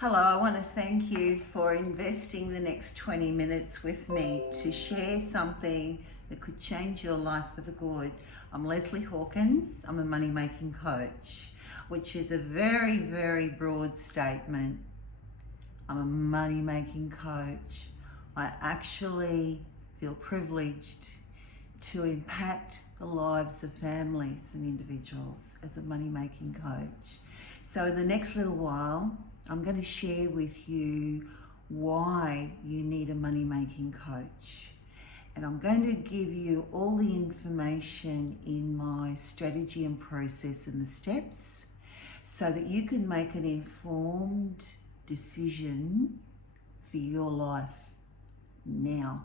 Hello, I want to thank you for investing the next 20 minutes with me to share something that could change your life for the good. I'm Leslie Hawkins. I'm a money making coach, which is a very, very broad statement. I'm a money making coach. I actually feel privileged to impact the lives of families and individuals as a money making coach. So in the next little while, I'm going to share with you why you need a money making coach. And I'm going to give you all the information in my strategy and process and the steps so that you can make an informed decision for your life now.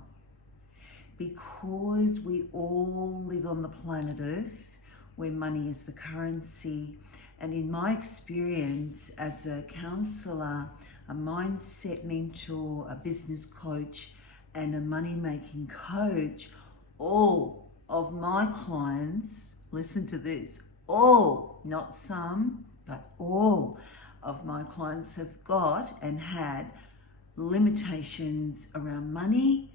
Because we all live on the planet Earth where money is the currency. And in my experience as a counsellor, a mindset mentor, a business coach, and a money-making coach, all of my clients, listen to this, all, not some, but all of my clients have got and had limitations around money,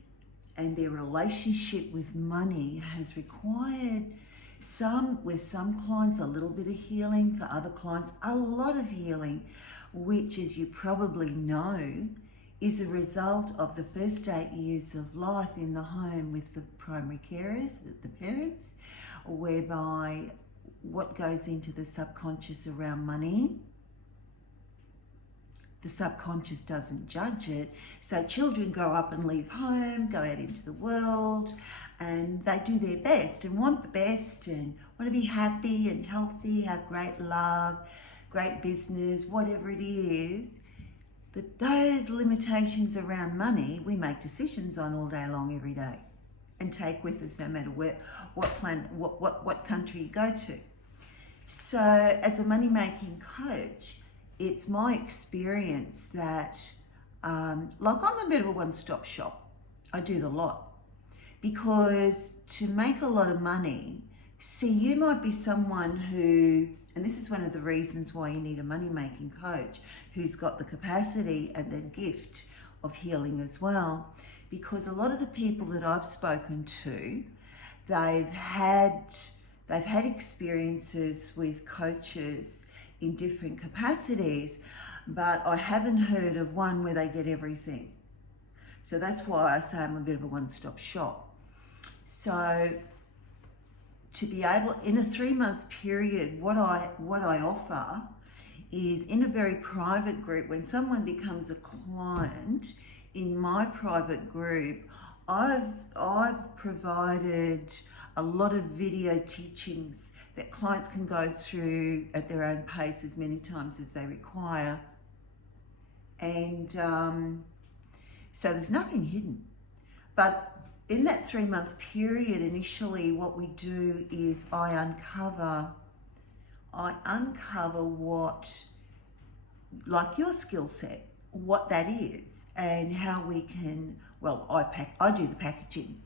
and their relationship with money has required with some clients a little bit of healing, for other clients a lot of healing, which, as you probably know, is a result of the first 8 years of life in the home with the primary carers, the parents, whereby what goes into the subconscious around money, the subconscious doesn't judge it. So children grow up and leave home, go out into the world, and they do their best and want the best and want to be happy and healthy, have great love, great business, whatever it is. But those limitations around money, we make decisions on all day long, every day, and take with us no matter what country you go to. So as a money-making coach, it's my experience that, I'm a bit of a one-stop shop. I do the lot. Because to make a lot of money, you might be someone who, and this is one of the reasons why you need a money-making coach, who's got the capacity and the gift of healing as well. Because a lot of the people that I've spoken to, they've had experiences with coaches in different capacities, but I haven't heard of one where they get everything. So that's why I say I'm a bit of a one-stop shop. So to be able, in a 3-month period, what I offer is, in a very private group, when someone becomes a client in my private group, I've provided a lot of video teachings that clients can go through at their own pace as many times as they require. And so there's nothing hidden. But in that 3-month period, initially what we do is I uncover what, like your skill set, what that is, and how we can, I do the packaging.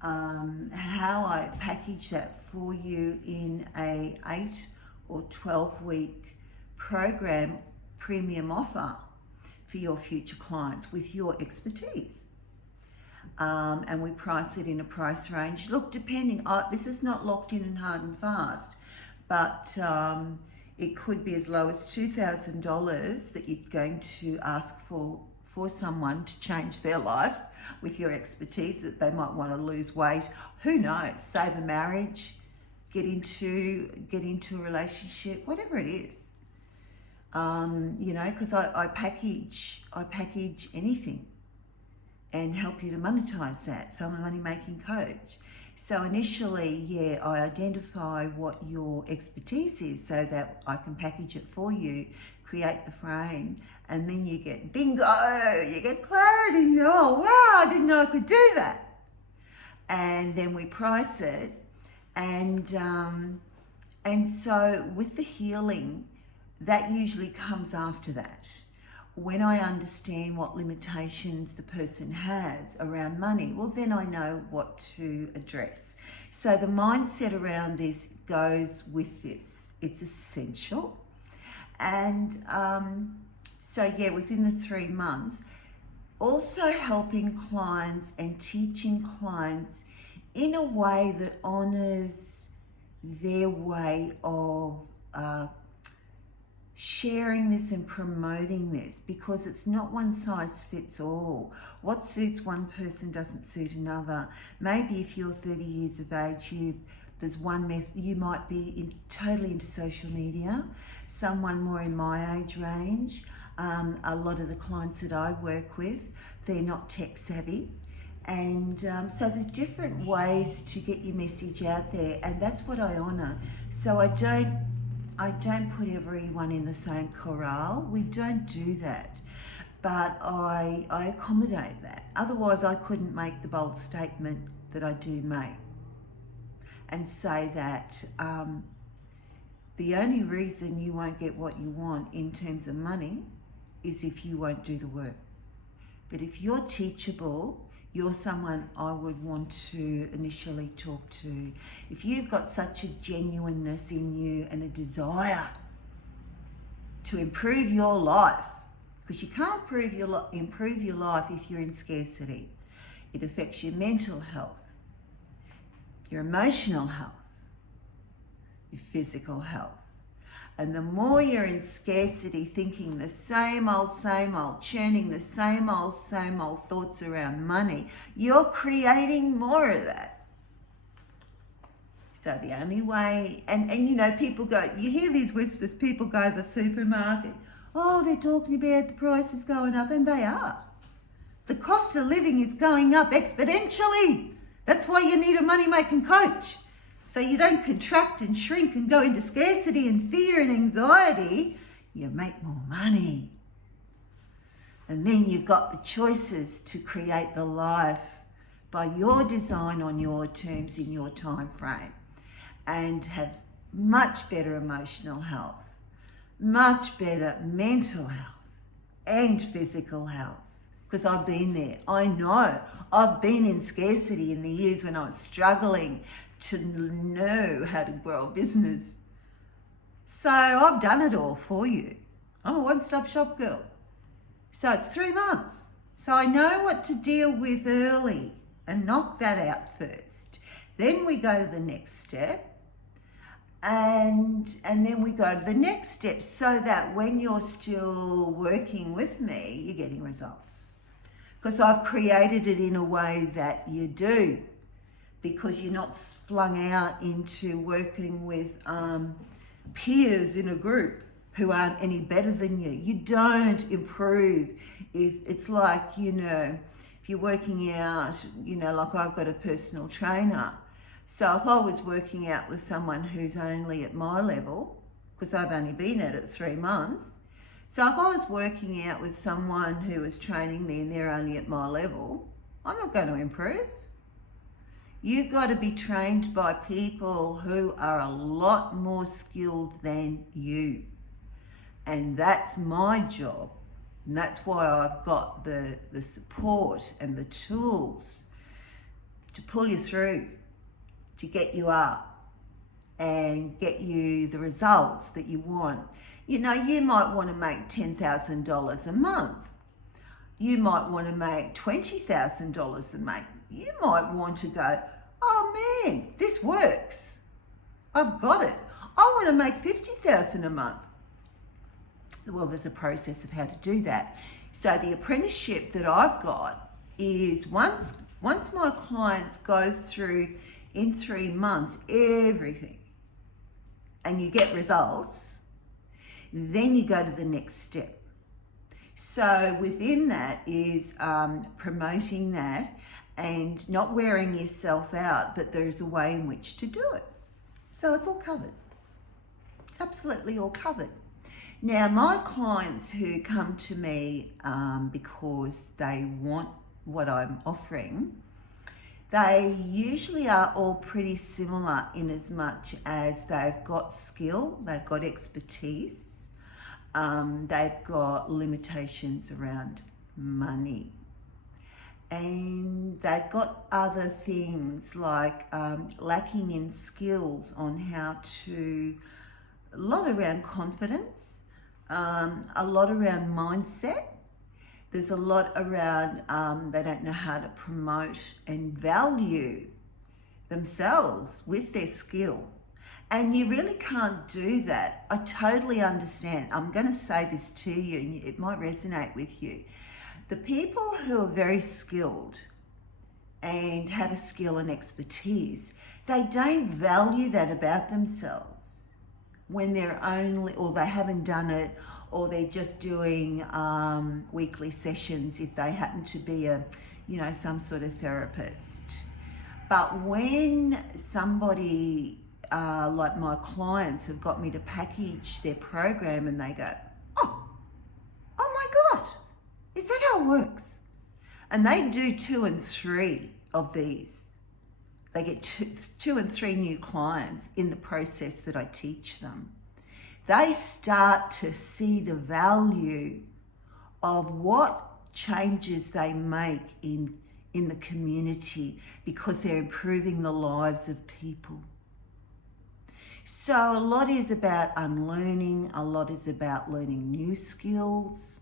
How I package that for you in a 8 or 12-week program premium offer for your future clients with your expertise. And we price it in a price range. Look, this is not locked in and hard and fast, but it could be as low as $2,000 that you're going to ask for someone to change their life with your expertise, that they might want to lose weight. Who knows? Save a marriage, get into a relationship, whatever it is. Because I package anything and help you to monetize that. So I'm a money-making coach. So initially, I identify what your expertise is so that I can package it for you, create the frame, and then you get bingo, you get clarity. Oh, wow, I didn't know I could do that. And then we price it. And so with the healing, that usually comes after that. When I understand what limitations the person has around money, well, then I know what to address. So the mindset around this goes with this. It's essential. And So yeah, within the 3 months, also helping clients and teaching clients in a way that honors their way of sharing this and promoting this, because it's not one size fits all. What suits one person doesn't suit another. Maybe if you're 30 years of age, there's one method. You might be totally into social media. Someone more in my age range, a lot of the clients that I work with, they're not tech savvy. And so there's different ways to get your message out there, and that's what I honour. So I don't put everyone in the same corral. We don't do that. But I accommodate that. Otherwise, I couldn't make the bold statement that I do make and say that the only reason you won't get what you want in terms of money is if you won't do the work. But if you're teachable, you're someone I would want to initially talk to. If you've got such a genuineness in you and a desire to improve your life, because you can't improve your life if you're in scarcity. It affects your mental health, your emotional health, your physical health. And the more you're in scarcity, thinking the same old, churning the same old thoughts around money, you're creating more of that. So the only way, and you know, people go, you hear these whispers, people go to the supermarket, oh, they're talking about the prices going up, and they are. The cost of living is going up exponentially. That's why you need a money-making coach. So you don't contract and shrink and go into scarcity and fear and anxiety. You make more money. And then you've got the choices to create the life by your design, on your terms, in your time frame, and have much better emotional health, much better mental health and physical health. Because I've been there. I know. I've been in scarcity in the years when I was struggling to know how to grow a business. So I've done it all for you. I'm a one-stop shop girl. So it's 3 months. So I know what to deal with early and knock that out first. Then we go to the next step. And then we go to the next step, so that when you're still working with me, you're getting results. Because I've created it in a way that you do, because you're not flung out into working with peers in a group who aren't any better than you. You don't improve if it's like, you know, if you're working out, you know, like I've got a personal trainer. So if I was working out with someone who's only at my level, because I've only been at it 3 months, so if I was working out with someone who was training me and they're only at my level, I'm not going to improve. You've got to be trained by people who are a lot more skilled than you. And that's my job. And that's why I've got the support and the tools to pull you through, to get you up and get you the results that you want. You know, you might want to make $10,000 a month. You might want to make $20,000 a month. You might want to go, oh man, this works. I've got it. I want to make $50,000 a month. Well, there's a process of how to do that. So the apprenticeship that I've got is once my clients go through in 3 months everything, and you get results, then you go to the next step. So within that is promoting that and not wearing yourself out, but there's a way in which to do it. So it's all covered. It's absolutely all covered. Now, my clients who come to me because they want what I'm offering, they usually are all pretty similar in as much as they've got skill, they've got expertise, they've got limitations around money, and they've got other things like lacking in skills on how to, a lot around confidence, a lot around mindset. There's a lot around they don't know how to promote and value themselves with their skill. And you really can't do that. I totally understand. I'm going to say this to you, and it might resonate with you. The people who are very skilled and have a skill and expertise, they don't value that about themselves when they're only, or they haven't done it, or they're just doing weekly sessions if they happen to be some sort of therapist. But when somebody like my clients have got me to package their program and they go, oh my God, is that how it works? And they do 2 and 3 of these. They get two and 3 new clients in the process that I teach them. They start to see the value of what changes they make in the community because they're improving the lives of people. So a lot is about unlearning, a lot is about learning new skills,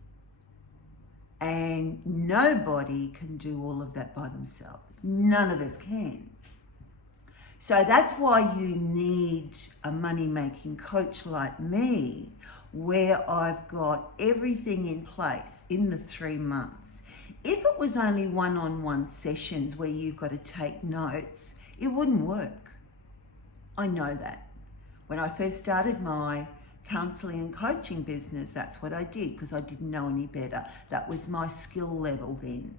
and nobody can do all of that by themselves. None of us can. So that's why you need a money-making coach like me, where I've got everything in place in the 3 months. If it was only one-on-one sessions where you've got to take notes, it wouldn't work. I know that. When I first started my counselling and coaching business, that's what I did because I didn't know any better. That was my skill level then.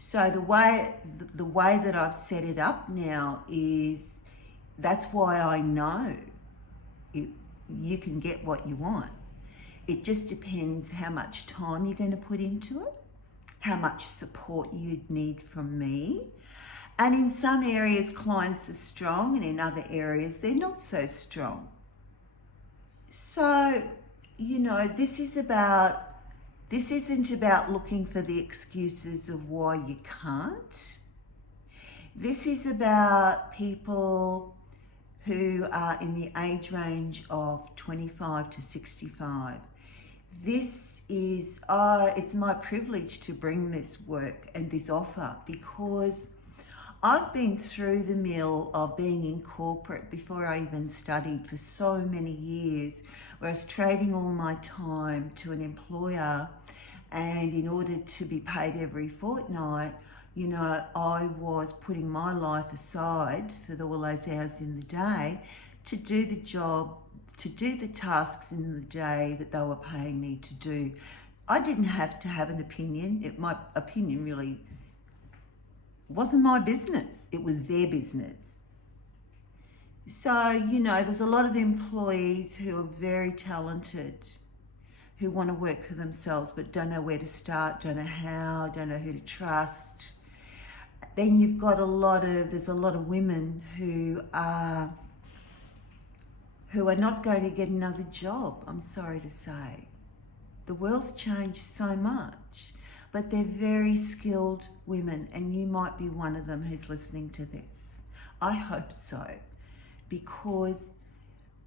So the way that I've set it up now is, that's why I know you can get what you want. It just depends how much time you're going to put into it, how much support you'd need from me. And in some areas, clients are strong, and in other areas, they're not so strong. So, this isn't about looking for the excuses of why you can't. This is about people who are in the age range of 25 to 65. This is, it's my privilege to bring this work and this offer because I've been through the mill of being in corporate before I even studied for so many years, where I was trading all my time to an employer, and in order to be paid every fortnight, I was putting my life aside for all those hours in the day to do the job, to do the tasks in the day that they were paying me to do. I didn't have to have an opinion. My opinion really wasn't my business. It was their business. So, there's a lot of employees who are very talented, who want to work for themselves but don't know where to start, don't know how, don't know who to trust. Then you've got there's a lot of women who are not going to get another job, I'm sorry to say. The world's changed so much, but they're very skilled women, and you might be one of them who's listening to this. I hope so,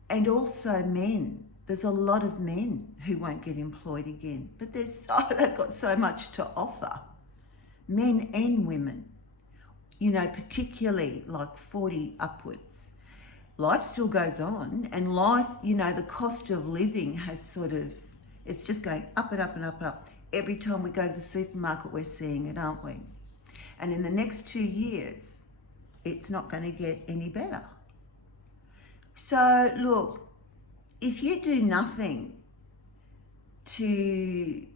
and also men. There's a lot of men who won't get employed again, but they've got so much to offer. Men and women, particularly like 40 upwards. Life still goes on, and life, the cost of living has it's just going up and up and up and up. Every time we go to the supermarket, we're seeing it, aren't we? And in the next 2 years, it's not going to get any better. So look, if you do nothing to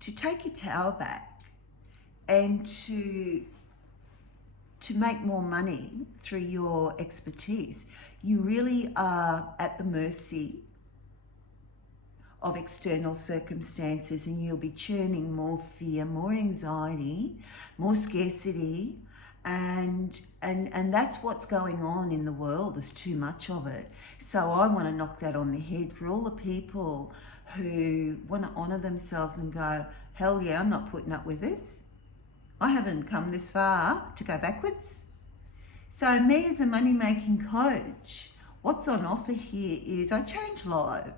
take your power back and to make more money through your expertise, you really are at the mercy of external circumstances, and you'll be churning more fear, more anxiety, more scarcity, and that's what's going on in the world. There's too much of it. So I want to knock that on the head for all the people who want to honour themselves and go, hell yeah, I'm not putting up with this. I haven't come this far to go backwards. So me as a money-making coach, what's on offer here is I change lives.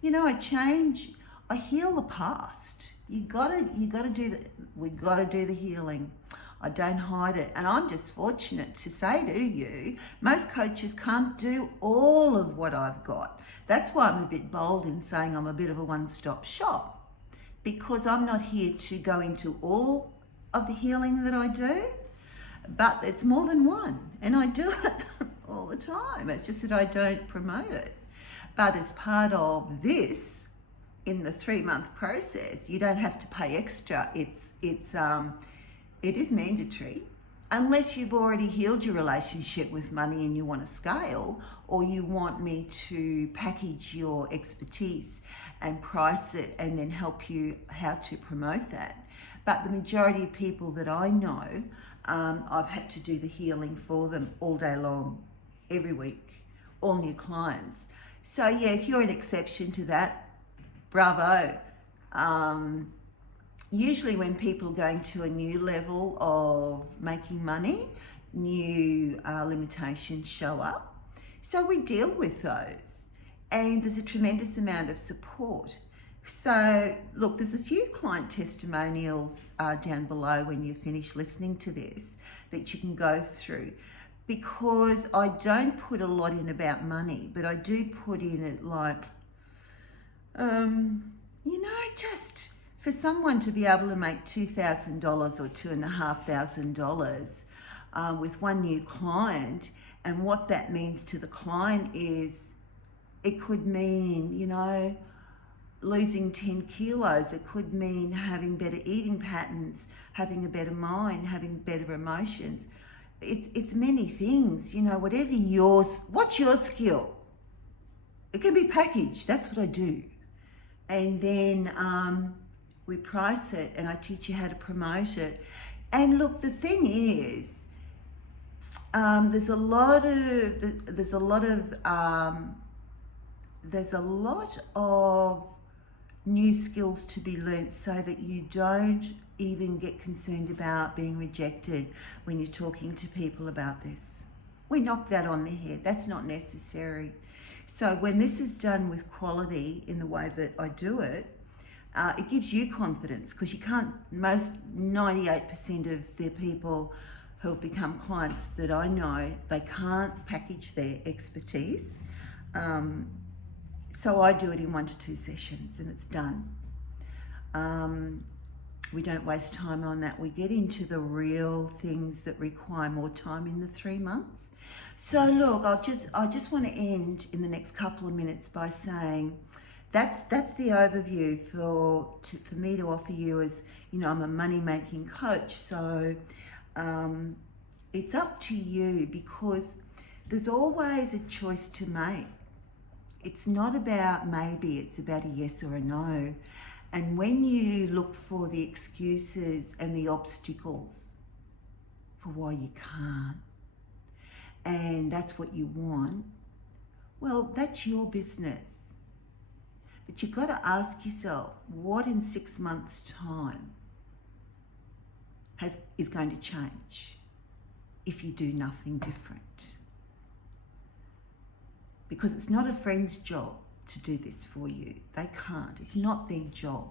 You know, I heal the past. We gotta do the healing. I don't hide it. And I'm just fortunate to say to you, most coaches can't do all of what I've got. That's why I'm a bit bold in saying I'm a bit of a one-stop shop, because I'm not here to go into all of the healing that I do, but it's more than one, and I do it all the time. It's just that I don't promote it. But as part of this, in the 3-month process, you don't have to pay extra. It is mandatory, unless you've already healed your relationship with money and you want to scale, or you want me to package your expertise and price it and then help you how to promote that. But the majority of people that I know, I've had to do the healing for them all day long, every week, all new clients. So yeah, if you're an exception to that, bravo. Usually when people are going to a new level of making money, new limitations show up. So we deal with those, and there's a tremendous amount of support. So look, there's a few client testimonials down below when you finish listening to this that you can go through, because I don't put a lot in about money, but I do put in it like, just for someone to be able to make $2,000 or $2,500 with one new client, and what that means to the client is, it could mean, losing 10 kilos. It could mean having better eating patterns, having a better mind, having better emotions. It's many things, whatever what's your skill? It can be packaged. That's what I do. And then we price it, and I teach you how to promote it. And look, the thing is, there's a lot of new skills to be learnt, so that you don't even get concerned about being rejected when you're talking to people about this. We knock that on the head. That's not necessary. So when this is done with quality in the way that I do it, it gives you confidence, because most 98% of the people who have become clients that I know, they can't package their expertise. So I do it in 1 to 2 sessions, and it's done. We don't waste time on that. We get into the real things that require more time in the 3 months. So look, I just want to end in the next couple of minutes by saying that's the overview for me to offer you as, I'm a money-making coach. So it's up to you, because there's always a choice to make. It's not about maybe, it's about a yes or a no. And when you look for the excuses and the obstacles for why you can't, and that's what you want, well, that's your business. But you've got to ask yourself, what in 6 months' time is going to change if you do nothing different? Because it's not a friend's job to do this for you. They can't. It's not their job.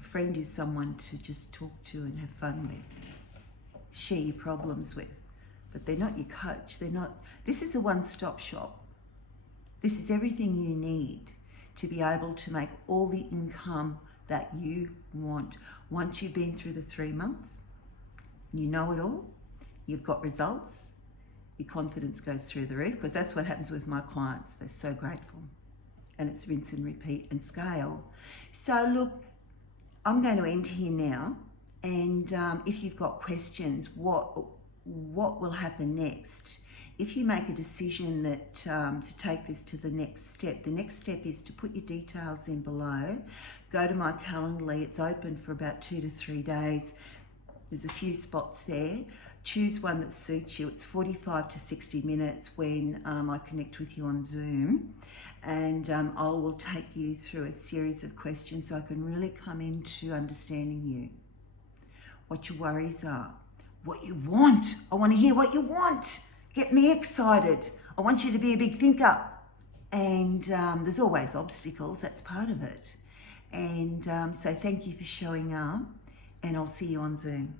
A friend is someone to just talk to and have fun with, share your problems with. But they're not your coach. This is a one-stop shop. This is everything you need to be able to make all the income that you want. Once you've been through the 3 months, you know it all, you've got results, your confidence goes through the roof, because that's what happens with my clients. They're so grateful. And it's rinse and repeat and scale. So look, I'm going to end here now. And if you've got questions, what will happen next? If you make a decision that to take this to the next step is to put your details in below. Go to my Calendly. It's open for about 2 to 3 days. There's a few spots there. Choose one that suits you. It's 45 to 60 minutes when I connect with you on Zoom, and I will take you through a series of questions so I can really come into understanding you, what your worries are, what you want. I want to hear what you want. Get me excited. I want you to be a big thinker. And there's always obstacles, that's part of it. And so thank you for showing up, and I'll see you on Zoom.